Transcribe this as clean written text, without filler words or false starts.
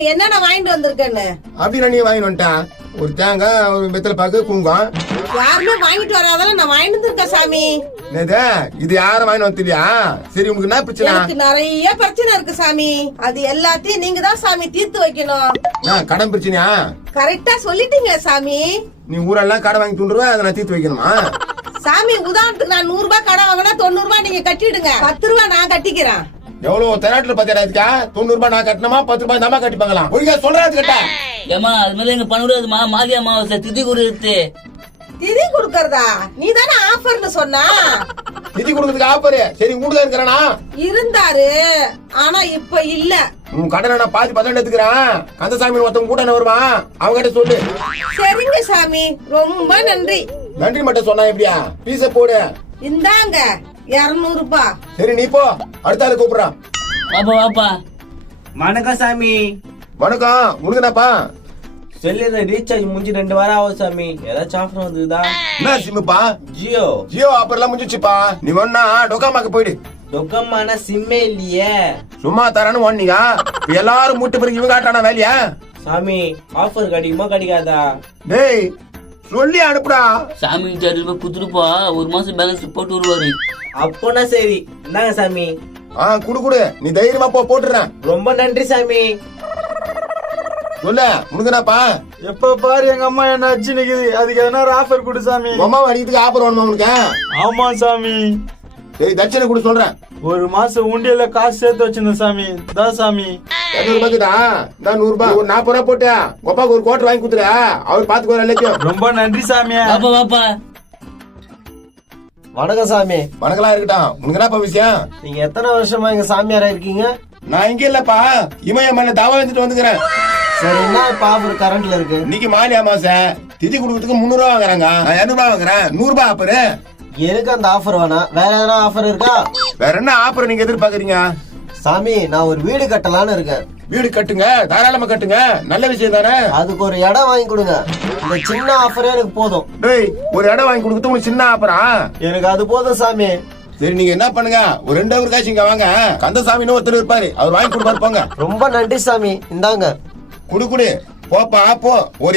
என்னென்ன வாங்கிட்டு வந்திருக்கேன்னு அப்படி நீ வாங்கிட்டு வந்துட்டேன். ஒரு தேங்காய், ஒரு வெத்தலை பாக்கு, குங்குமம். யாருமே வாங்கிட்டு வராதெல்லாம் நான் வாங்கிட்டு வந்திருக்கேன் சாமி. இது யாரும் வாங்கிட்டு வந்துட்டியா? சரி, உங்களுக்கு என்ன பிரச்சனை? எனக்கு நிறைய பிரச்சனை இருக்கு சாமி. அது எல்லாத்தையும் நீங்க தான் சாமி தீர்த்து வைக்கணும். கடன் பிரச்சனையா? கரெக்டா சொல்லிட்டீங்க சாமி. நீ ஊரெல்லாம் கடை வாங்கி தூண்டுருவா, அதை நான் தீர்த்து வைக்கணுமா? சாமி, உதாரணத்துக்கு நான் 100 ரூபாய் கடன் வாங்கினா 90 ரூபாய் நீங்க கட்டிடுங்க. 10 ரூபாய் நான் கட்டிக்கிறேன். எவ்வளவு தெராட்டுல பத்தியா? 90 ரூபாய் நான் கட்டணுமா? 10 ரூபாய் தாமா கட்டிப்பாங்களாம். ஒழுங்கா சொல்றாது கேட்டா ஏமா அது மேல எங்க பண்ண முடியாதுமா. மாதி அமாவாசை திதி கொடுத்து திதி கொடுக்கறதா? நீ தானே ஆஃபர்னு சொன்னா. திதி கொடுக்கறதுக்கு ஆஃபர்? சரி, வீட்டுல இருக்கிறானா? இருந்தாரு, ஆனா இப்ப இல்ல. உன் கடனை நான் பாதி 10 எடுத்துக்கிறேன். கந்தசாமி ஒருத்தவங்க கூட வருமா, அவங்க கிட்ட சொல்லு. சரிங்க சாமி, ரொம்ப நன்றி. நன்றி மட்டும் சொன்னா எப்படியா? பீஸ போடு. இந்தாங்க 200 ரூபாய். சரி, நீ போ. அடுத்த ஆளு கூப்பிடுறான். வாப்பா வாப்பா. வணக்கம் சாமி. வணக்கம். உனக்குனாப்பா? செல்லுல ரீசார்ஜ் முடிஞ்சு 2 வாரம் ஆகும் சாமி. ஏதாச்சும் ஆஃபர் வந்ததுதா? என்ன சிம்முப்பா? ஜியோ ஆஃபர் எல்லாம் முடிஞ்சிச்சுப்பா. நீ ஒன்னா டொக்காமாக்கு போயிடு. டொக்கமான சிம்மே இல்லையே. சும்மா தரானு ஒன்னீங்க. எல்லாரும் மூட்டு பிறகு இவங்க காட்டானா வேலையா? சாமி, ஆஃபர் கிடைக்குமா கிடைக்காதா? டேய், சொல்லி அனுப்புடா. சாமி 2 ரூபாய் குடுத்துருப்பா. 1 மாசம் பேலன்ஸ் போட்டு வருவாரு. அப்போனா சரி. இந்தாங்க சாமி. குடு. நீ தைரியமா போட்டுறேன். ரொம்ப நன்றி சாமி. சொல்ல உனக்குனாப்பா? எப்ப பாரு எங்க அம்மா என்ன அச்சு நிக்குது. அதுக்கு எதனா ஆஃபர் கொடு சாமி. அம்மா அடிக்கிறதுக்கு ஆஃபர் வேணுமா உனக்கு? ஆமா சாமி. சரி, தட்சணை கூட சொல்றேன். 1 மாசம் உண்டியல காசு சேர்த்து வச்சிருந்தேன் சாமி. தான் சாமி. 200 ரூபாய்க்குதா? 100 ரூபாய். ஒரு 40 ரூபாய் போட்டு ஒப்பாக்கு ஒரு கோட்டர் வாங்கி கொடுத்துரு. அவர் பாத்துக்குவார் எல்லாத்தையும். ரொம்ப நன்றி சாமி. வாப்பா வாப்பா. வணக்கம் சாமி. வணக்கலாம் இருக்கட்டும். உனக்கு என்னப்பா விஷயம்? நீங்க எத்தனை வருஷமா எங்க சாமியாரா இருக்கீங்க? நான் இங்க இல்லப்பா, இமயமலை தாவா வந்துட்டு வந்துக்கிறேன். சரி, என்ன இப்ப ஆஃபர் கரண்ட்ல இருக்கு? இன்னைக்கு மாலி அமாவாசை. திதி கொடுக்கறதுக்கு 300 ரூபாய் வாங்குறாங்க. நான் 200 ரூபாய் வாங்குறேன். 100 ரூபாய் ஆஃபர். எனக்கு அந்த ஆஃபர் வேணாம். வேற எதனா ஆஃபர் இருக்கா? வேற என்ன ஆஃபர் நீங்க எதிர்பார்க்கறீங்க? சாமி, நான் ஒரு வீடு கட்டலான்னு இருக்கேன். வீடு கட்டுங்க, தாராளமா கட்டுங்க. நல்ல விஷயம் தானே. அதுக்கு ஒரு இடம் வாங்கி கொடுங்க. இந்த சின்ன ஆஃபரே எனக்கு போதும். டேய், ஒரு இடம் வாங்கி கொடுத்து உனக்கு சின்ன ஆஃபரா? எனக்கு அது போதும் சாமி. சரி, நீங்க என்ன பண்ணுங்க, ஒரு 2 ஹவர் காசு இங்க வாங்க. கந்தசாமின்னு ஒருத்தர் இருப்பாரு, அவர் வாங்கி கொடுப்பாரு. போங்க. ரொம்ப நன்றி சாமி. இந்தாங்க. குடு. போப்பா போ. ஒரு